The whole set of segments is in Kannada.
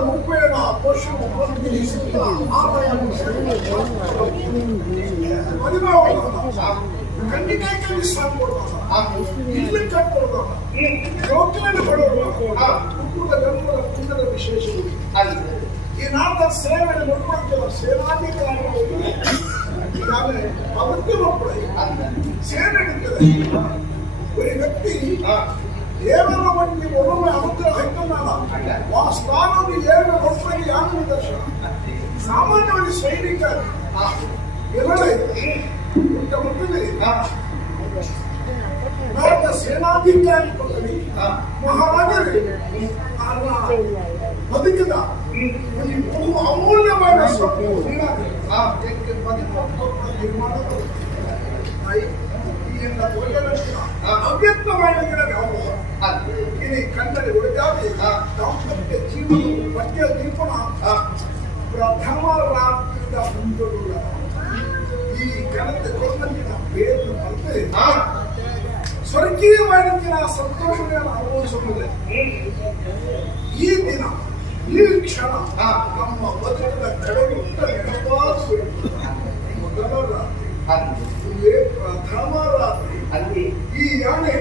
ರೂಪೇಣ ಪಶು ಕಣ್ಣಿಕಾಯಿ ಕಲಿಸ್ತಾನ ಇಲ್ಲಿ ಕಟ್ಕೊಡ್ತಾನ ಯೋಗ್ಯನ ಕೊಡೋದು ಗಂಗೂಲ ಕುಂಡದ ವಿಶೇಷ ಆಗಿದೆ ಈ ನಾಡ ಸೇವೆ ನೋಡ್ಕೊಳ್ತೇವೆ ಸೇವಾಧಿಕಾರಿಗಳು ಈಗಾಗಲೇ ಅಗತ್ಯ ಸೇವೆ ನಡೀತದೆ ಒಬ್ಬ ವ್ಯಕ್ತಿ ದೇವರ ಒಟ್ಟಿಗೆ ಒಮ್ಮೊಮ್ಮೆ ಅನುಗ್ರಹ ಹೆಂಗಲ್ಲ ಆ ಸ್ಥಾನವನ್ನು ಏರಿನ ಹೊರತಾಗಿ ಯಾವ ನಿದರ್ಶನ ಸಾಮಾನ್ಯವಾಗಿ ಸೈನಿಕ ಎಲ್ಲರೇ ಮುಟ್ಟ ಮುಟ್ಟಲಿ ಭಾರತ ಸೇನಾಧಿಕಾರಿ ಕೊಟ್ಟಲಿ ಮಹಾರಾಜರೇ. ಬದುಕಿದ. ಬಹು ಅಮೂಲ್ಯವಾದ ಸೊಪ್ಪು ನಿರ್ಮಾಣ ಇಲ್ಲಿಂದ ಒಳ್ಳೆಯ ಅಭ್ಯರ್ಥವಾಗಿ ನಿತ್ಯ ದೀಪನಾಥ ಪ್ರಥಮ ರಾತ್ರಿಯ ಮುಂದುಗಳ ಈ ಕನತೆ ಕೊರಲಿನ ಬೇರು ಅಲ್ಪೆ ಸ್ವರ್ಗೀಯ ವಾಣಿಜ್ಯನ ಅನುಭವಿಸುತ್ತದೆ ಈ ದಿನ ಈ ಕ್ಷಣ ನಮ್ಮ ಬದುಕಿನ ಕಡೆಗೆ ಮೊದಲ ರಾತ್ರಿ ಇದುವೇ ಪ್ರಥಮ ರಾತ್ರಿ ಅಲ್ಲಿ. ಈ ಯಾಣೆ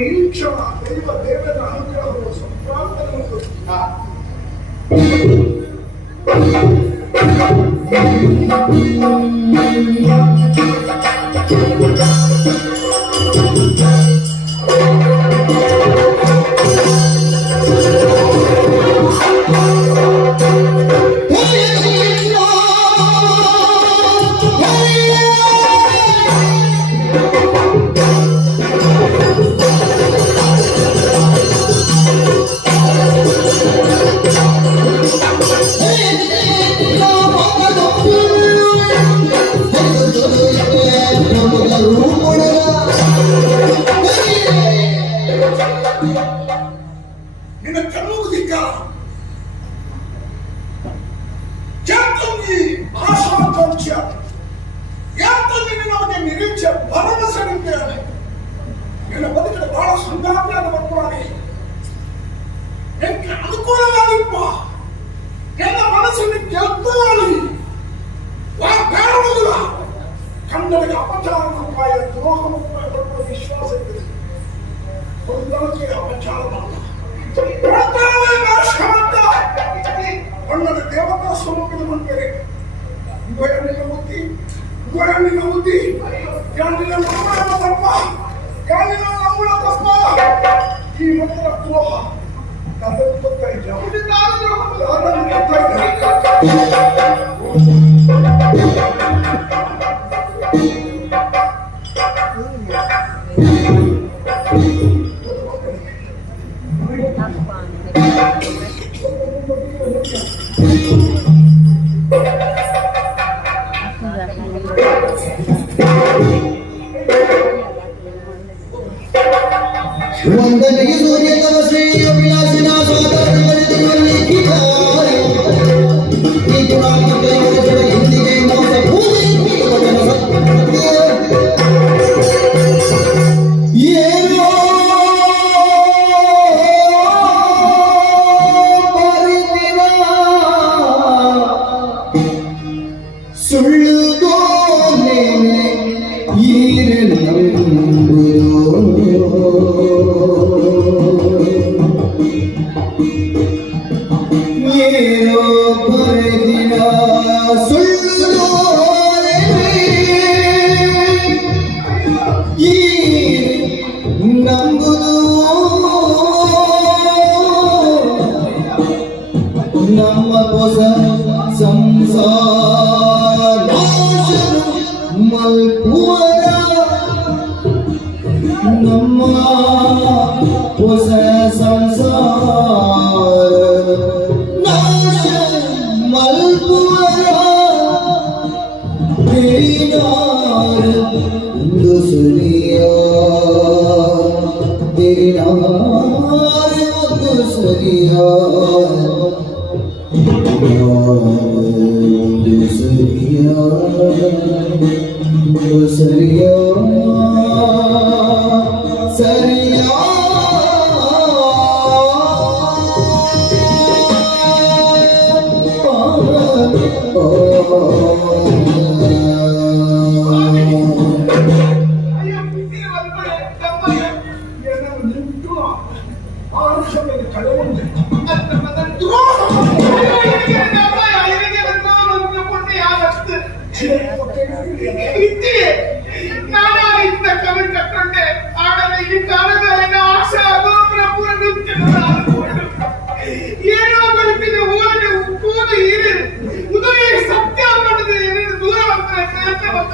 ಈ ಕ್ಷಣ ದೈವ ದೇವರ ಅನುಗ್ರಹವು ಗೆದ್ದವಾಳಿ ವಾ ಬೇಡುವುದಿಲ್ಲ ಕನ್ನಡಿಗೆ ಅಪಚಾರ ರೂಪಾಯ ದ್ರೋಹ ರೂಪಾಯ ಕೊಡುವ ವಿಶ್ವಾಸ ಇದೆ ಗೊಂದಲಕ್ಕೆ ಅಪಚಾರ ಮಾಡ ಪ್ರತಾವೇ ನಾಶವಂತ ಅಣ್ಣನ ದೇವತಾ ಸ್ವರೂಪದ ಮುಂದೆ ಗೋಯಣ್ಣಿನ ಬುದ್ಧಿ ಗೋಯಣ್ಣಿನ ಬುದ್ಧಿ ಯಾರಿನ ನಮ್ಮಳ ತಪ್ಪ ಯಾರಿನ ನಮ್ಮಳ ತಪ್ಪ ಈ ಮಕ್ಕಳ ದ್ರೋಹ ಯಾರನ್ನು ಗೊತ್ತಾಯ್ತು ಯಾರನ್ನು ಗೊತ್ತಾಯ್ತು Cuando me hizo ಸುಳ್ಳು ತೋನೇನೆ ಏನೋ ಬರೆದಿನ ಸುಳ್ಳು ತೋನೇನೆ ಈ ನಂಬುದು ನಮ್ಮ ಹೊಸ ಸಂಸಾರ ಮಲ್ಪುವರ ನಮ್ಮ ಹೊಸ ಸಂಸಾರ ನಾಶ ಮಲ್ಪುವರ ತೆರಿನಾರ ದುಸುರಿಯಾ ತೆರಿನಾರ ದುಸುರಿಯಾ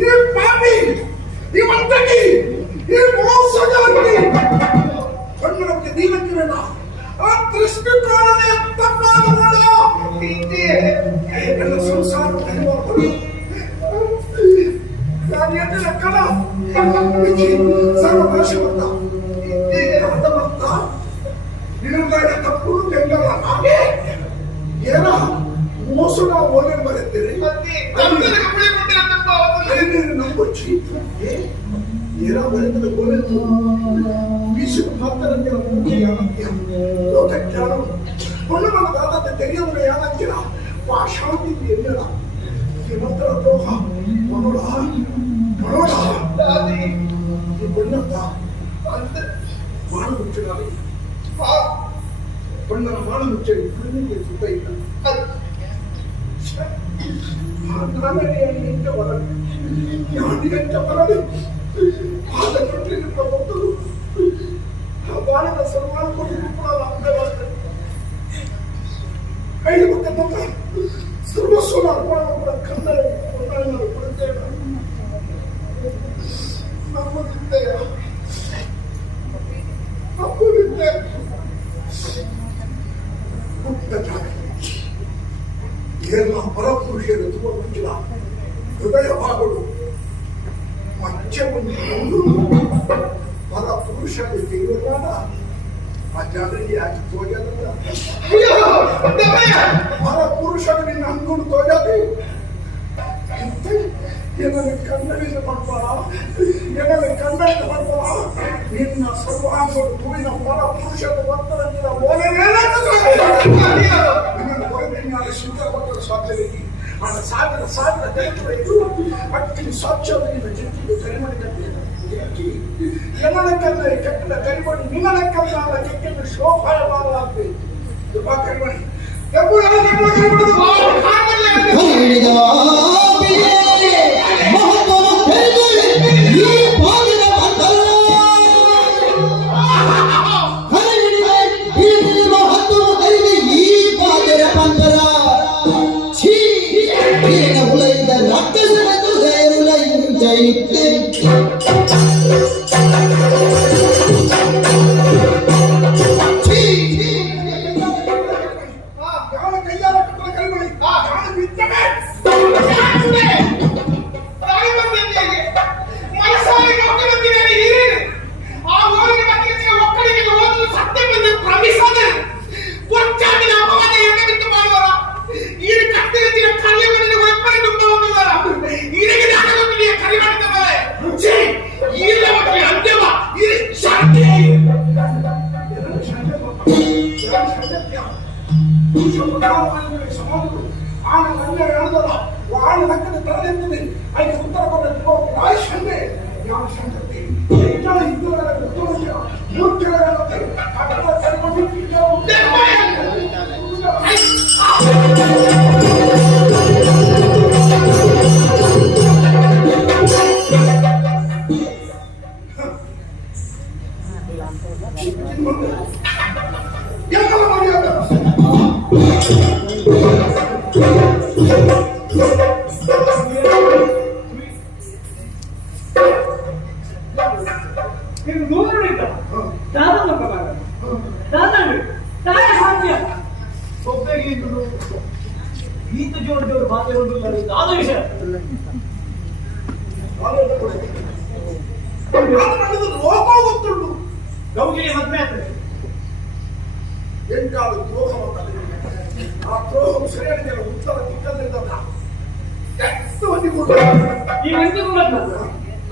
ಈ ಪಾಪಿ ಈ ಮಂತಕಿ ಈ ಮೋಸಗಾರನಿ ಕಣ್ಣನ ಬಗ್ಗೆ ದೀನಕ್ಕಿರಲ್ಲ ಆ ದೃಷ್ಟಿ ಕಾಣನೆ ತಪ್ಪಾದ ಮಾಡ ನನ್ನ ಸಂಸಾರ ನಾನು ಎದ್ದಿನ ಕಣ ಸರ್ವನಾಶವಂತ ಹದವಂತ ನಿರುಗಾಡ ತಪ್ಪು ಬೆಂಗಲ ಏನ ಮೋಸದ ಓನೆ ಬರುತ್ತೀರಿ Ele não podia. Era olhando o வீசி மாத்திரங்கிற மூட்டையானம் பொண்ணு நம்ம தாத்தத்தை தெரியவங்க யானக்கிறான் பாஷாந்தி என்னடா? மாத்திர போகா மனோடா? மனோடா? தாதி பொண்ணத்தா அந்த வாழ விட்டுறாரு பொண்ணு வாழ விட்டு குழந்தைங்க ಇಲ್ಲ ನಾನೇ ಹೊರಗೆ ಯಾರಿಗಂತ ಬರಲಿ ಆದ ತೊಟ್ಟಿಗೆ ಮೊದಲು ಆ ಬಾಣದ ಸನ್ಮಾನ ಕೊಟ್ಟು ಕೂಡ ಅಂಗವಾಗ್ತದೆ ಕೈ ಮುಖ ಮುಖ ಸರ್ವಸ್ವನ ಅರ್ಪಣ ಪುರುಷರು ನಿನ್ನ ಅಂಗುಡು ತೋಜದೆ ಏನನ್ನು ಕನ್ನಡಿತ ಮಾಡ್ತಾರ ಏನನ್ನು ಕನ್ನಡಿತ ಮಾಡ್ತಾರ ನಿನ್ನ ಸರ್ವಾಂಗಗಳು ತುಳಿನ ಪರ ಪುರುಷರು ಒತ್ತಡದಿಂದ ಓಲೆ ನಿನ್ನನ್ನು ಹೊರಗಿನ ಸಿದ್ಧಪಟ್ಟ ಸಾಧ್ಯವಿದೆ ಆ ಸಾವಿರ ಸಾವಿರ ದೇವರೈದು ಅಕ್ಕಿ ಸಾಕ್ಷ್ಯವನ್ನು ಚಿಂತಿಗೆ ಕರಿಮಣಿ ಕಟ್ಟಿ ಎನ್ನಡಕ್ಕಂದ್ರೆ ಕೆಟ್ಟ ಕರಿಮಣಿ ನಿನ್ನಡಕ್ಕಲ್ಲ ಕೆಟ್ಟ ಶೋಭಾಯವಾಗಲಾಗ್ತದೆ ತುಂಬಾ ಕರಿಮಣಿ ఎప్పుడు ఎవరు కట్టడం కనపడదు ಪುರುಷ ಪ್ರಧಾನವಾಗಿ ಸಮಾಜಗಳು ಆನ ಕನ್ಯೆ ಹೇಳಿದಲ್ಲ ಆಣ ಲಕ್ಕದ ತರಲಿರ್ತದೆ ಇದು ದೂರದಿಂದ ದಾದ ಮಕ್ಕಳಾಗ ದಾದಾಂಡ್ರಿ ತಾಯ ಸಾಧ್ಯ. ಒಬ್ಬರಿಗೆ ಇದ್ದು ಈತ ಜೋರು ಜೋರು ಮಾತೆ ಹೊಂದಿಲ್ಲ ದಾದ ವಿಷಯ. ಲೋಕ ಗೊತ್ತುಂಟು ಗೌಗಿರಿ ಮದ್ವೆ ಆಗ್ತದೆ ಎಂಟಾದ ದ್ರೋಹ. ಆ ದ್ರೋಹ ಸರಿಯಾದ ಉತ್ತರ ದಿಕ್ಕಲ್ಲಿದ್ದಲ್ಲ ಎಷ್ಟು ಮಂದಿ ಕೊಡ್ತಾರೆ ಈ ಗುಣದ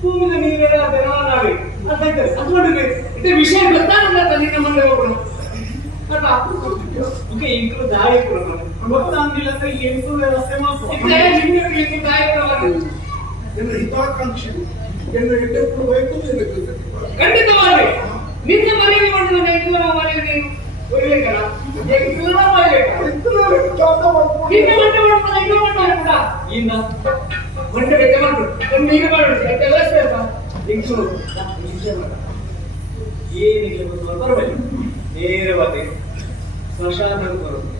ಭೂಮಿದ ನೀರೇ ಬೆರವನಾವೆ ಅದಕ್ಕೆ ಅದ್ಕೊಂಡು ಇದೆ ವಿಷಯ ಗೊತ್ತಾಗಲ್ಲ ನಿನ್ನ ಮಂಡೆ ಹೋಗೋಣ ಓಕೆ ಕೊಡೋಣ ಗೊತ್ತಾಗಿಲ್ಲ ಅಂದ್ರೆ ಎಂಟು ವ್ಯವಸ್ಥೆ ಹಿತಾಕಾಂಕ್ಷಿ ವೈಕು ಖಂಡಿತವಾಗಿ. ನಿನ್ನ ಮನೆಗೆ ಮಾಡಿದ ಎಂಟು ಮನೆಗೆ ನೀನು ಒಯ್ಯಬೇಕಲ್ಲ ಎಂಟು ಮನೆಗೆ. ನಿನ್ನೆ ಮಂಡೆ ಮಾಡ್ತಾರೆ ಇನ್ನೂ ಮಾಡ್ತಾರೆ ಕೂಡ. ಇನ್ನ ಮಂಡೆ ವೆಚ್ಚ ಮಾಡು. ಒಂದು ಈಗ ಮಾಡು. ಬೆಟ್ಟ ವ್ಯವಸ್ಥೆ ಅಲ್ಲ ಇಂಕ್ಲು ಏನಿಲ್ಲ ಗೊತ್ತು ಬರಬೇಕು ನೇರವಾಗಿ ಸ್ಮಶಾನ ಬರೋದು.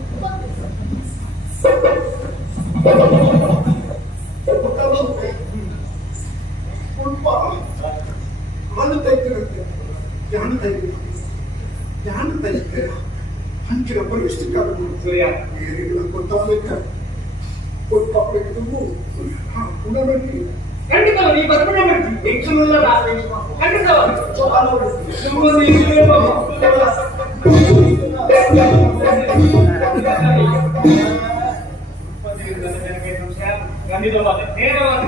ಸ್ವಲ್ಪ ಹಾಲು ತೆಗಿತಿರುತ್ತೆ ಧ್ಯಾನ ತೆಗಿತೀರ ಧ್ಯಾನ ತೆಗಿತೀರ ಹಂಚಿನ ಪರಿಸ್ಥಿತಿ ಸೂರ್ಯ. ಏನಿಲ್ಲ ಗೊತ್ತಾಗಲಿಕ್ಕೆ ಗೊತ್ತಾಗಲಿಕ್ಕೆ ತುಂಬ ಹಾಂ ನೀ ಖಂಡಿತವಾಗಿ ಈ ಬರ್ಪಣೆ ಮಾಡ್ತೀನಿ ಎಂಕ್ಲು ಖಂಡಿತವಾಗಿ ಸುಮ್ಮನೆ ಇಲ್ಲೇ ಖಂಡಿತವಾಗಿ ನೇರವಾಗಿ